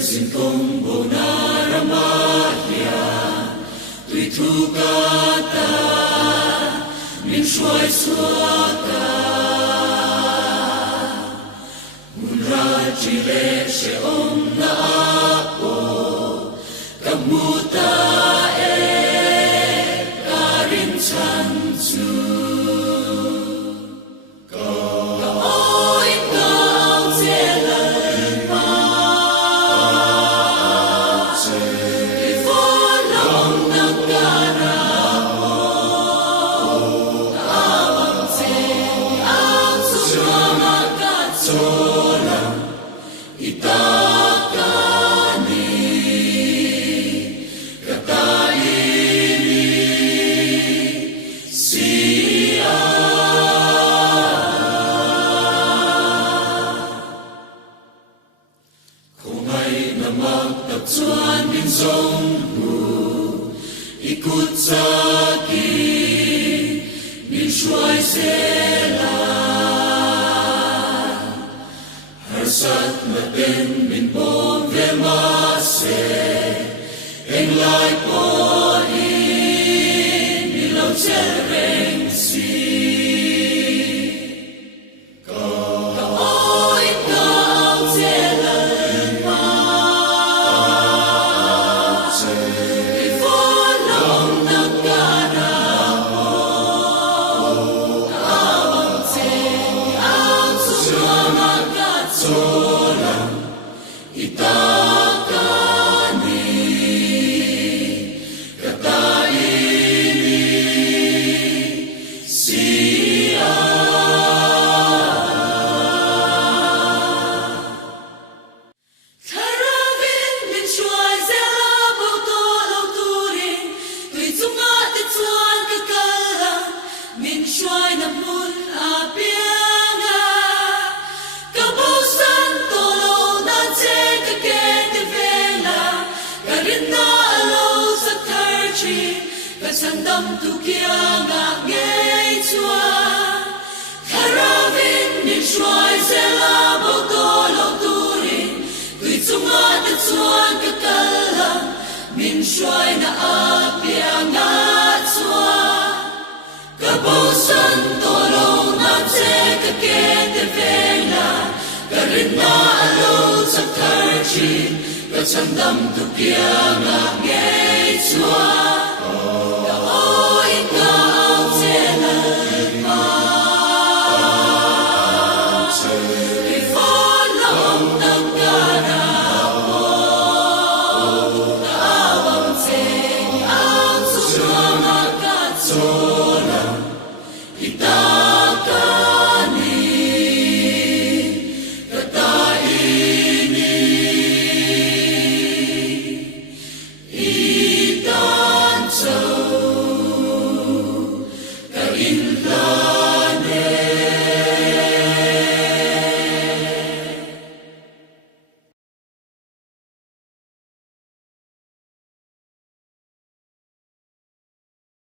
sin kong bonaramahia tui thu kata min shuai suaka munra chile she om na apo kamuta e karin chanchu Chuan bin song hu ikut saki min shuai sela harsat na ben min bom ve ma se eng lai po i mi lo cher reng si San dam tu kia ngạc nghe chua Karavin min shuai zela bao tô lâu tu rin Tui chung ngã ta chuan ka kalam min shuai na apia ngã chua Ka bao san tô lâu na che ka ke te vela Ka rin na alo chak thar chi Ka san dam tu kia ngạc nghe chua